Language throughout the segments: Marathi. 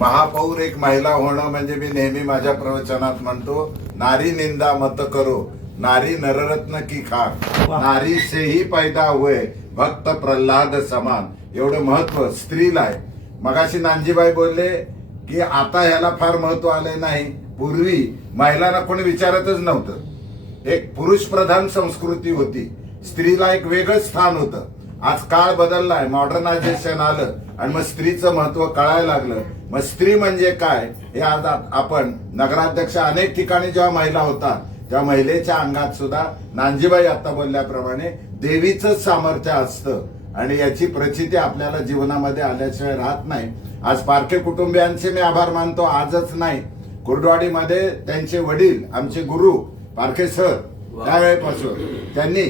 महापौर एक महिला होणं म्हणजे मी नेहमी माझ्या प्रवचनात म्हणतो नारी निंदा मत करो नारी नररत्न की खार नारी से ही पैदा हुए भक्त प्रल्हाद समान. एवढं महत्त्व स्त्रीला आहे. मगाशी नानजीबाई बोलले की आता ह्याला फार महत्त्व आले नाही. पूर्वी महिलांना कोणी विचारतच नव्हतं. एक पुरुष प्रधान संस्कृती होती. स्त्रीला एक वेगळं स्थान होतं. आज काळ बदललाय मॉडर्नायझेशन आलं आणि मग स्त्रीचं महत्त्व कळायला लागलं. मग स्त्री म्हणजे काय? हे आज आपण नगराध्यक्ष अनेक ठिकाणी जेव्हा महिला होता त्या महिलेच्या अंगात सुद्धा नांजीबाई आता बोलल्याप्रमाणे देवीचं सामर्थ्य असतं. आणि याची प्रचिती आपल्याला जीवनामध्ये आल्याशिवाय राहत नाही. आज पारखे कुटुंबियांचे मी आभार मानतो आजच नाही. कुर्डवाडीमध्ये त्यांचे वडील आमचे गुरु पारखे सर त्यावेळेपासून त्यांनी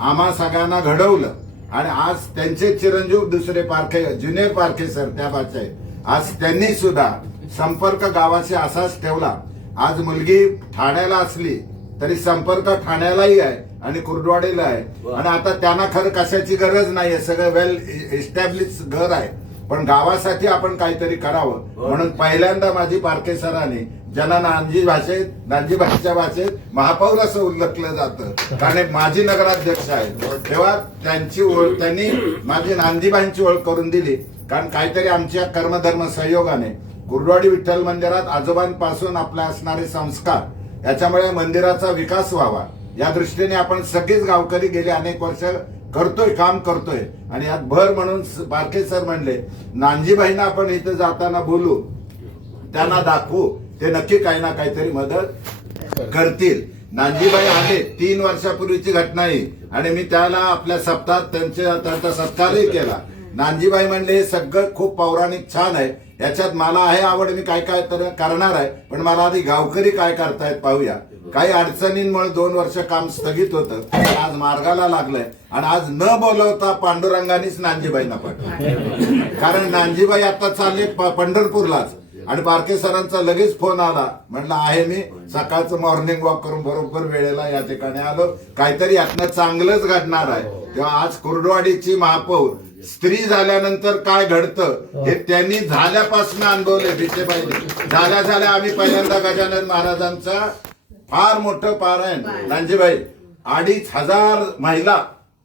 आम्हा सगळ्यांना घडवलं. आणि आज त्यांचे चिरंजीव दुसरे पारखे ज्युनियर पारखे सर त्या बाचे आज त्यांनी सुद्धा संपर्क गावाशी असाच ठेवला. आज मुलगी ठाण्याला असली तरी संपर्क ठाण्यालाही आहे आणि कुर्डवाडीला आहे. आणि आता त्यांना खरं कशाची गरज नाहीये सगळं वेल इस्टॅब्लिश घर आहे. पण गावासाठी आपण काहीतरी करावं. म्हणून पहिल्यांदा माझी पारखे सरांनी ज्यांना नांजी भाषेत नांजी भाषेच्या भाषेत महापौर असं उल्लेखलं जातं. कारण माजी नगराध्यक्ष आहे तेव्हा त्यांची ओळख त्यांनी माझी नांदीबाईंची ओळख करून दिली. कारण काहीतरी आमच्या कर्मधर्म सहयोगाने गुरुवाडी विठ्ठल मंदिरात आजोबांपासून आपले असणारे संस्कार याच्यामुळे मंदिराचा विकास व्हावा. या दृष्टीने आपण सगळेच गावकरी गेले अनेक वर्ष करतोय काम करतोय. आणि यात भर म्हणून बारके सर म्हणले नांजीबाईंना आपण इथं जाताना बोलू त्यांना दाखवू. ते नक्की काही ना काहीतरी मदत करतील. नांजीबाई आहे तीन वर्षापूर्वीची घटना ही आणि मी त्याला आपल्या सप्ताहात त्यांच्या त्यांचा सत्कारही केला. नांजीबाई म्हणले हे सगळं खूप पौराणिक छान आहे. याच्यात मला आहे आवड मी काय काय तर करणार आहे. पण मला आधी गावकरी काय करतायत पाहूया. काही अडचणींमुळे दोन वर्ष काम स्थगित होतं. आज मार्गाला लागलंय. आणि आज न बोलवता पांडुरंगानीच नांजीबाईंना पाठवलं. कारण नांजीबाई आता चालले पंढरपूरलाच. आणि पारखे सरांचा लगेच फोन आला. म्हटलं आहे मी. सकाळचं मॉर्निंग वॉक करून बरोबर वेळेला या ठिकाणी आलो. काहीतरी यातनं चांगलंच घडणार आहे. तेव्हा आज कुर्डवाडीची महापौर स्त्री झाल्यानंतर काय घडतं हे त्यांनी झाल्यापासून अनुभवले भिसेबाईने झाल्या झाल्या आम्ही पहिल्यांदा गजानन महाराजांचा फार मोठं पारायण. नांजीबाई अडीच हजार महिला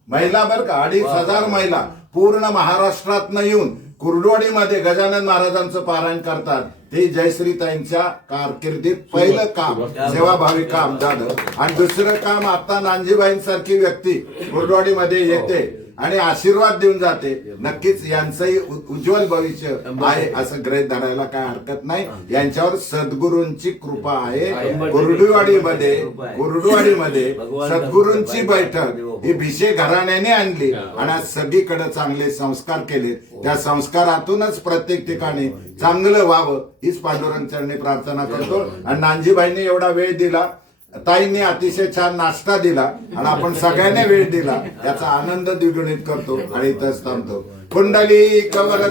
महिला बर का अडीच हजार महिला पूर्ण महाराष्ट्रातनं येऊन कुर्डवाडीमध्ये गजानन महाराजांचं पारायण करतात. ते जयश्रीताईंच्या कारकिर्दीत पहिलं काम सेवाभावी काम झालं. आणि दुसरं काम आता नांजीबाईंसारखी व्यक्ती कुर्डवाडीमध्ये येते. आणि आशीर्वाद देऊन जाते. नक्कीच यांचंही उज्ज्वल भविष्य आहे असं ग्रहित धरायला काय हरकत नाही. यांच्यावर सद्गुरूंची कृपा आहे. कुर्डुवाडीमध्ये कुर्डुवाडीमध्ये सद्गुरूंची बैठक ही भिशे घराण्याने आणली आणि आज सगळीकडे चांगले संस्कार केले त्या संस्कारातूनच प्रत्येक ठिकाणी चांगलं व्हावं हीच पांडुरंग चरणी प्रार्थना करतो. आणि नानजीबाईंनी एवढा वेळ दिला. ताईंनी अतिशय छान नाश्ता दिला आणि आपण सगळ्यांनी वेळ दिला. याचा आनंद द्विगुणित करतो आणि इथंच थांबतो. कुंडली कवर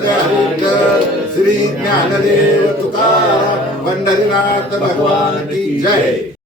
श्री ज्ञानदेव तुकाराम पंढरीनाथ भगवान की जय.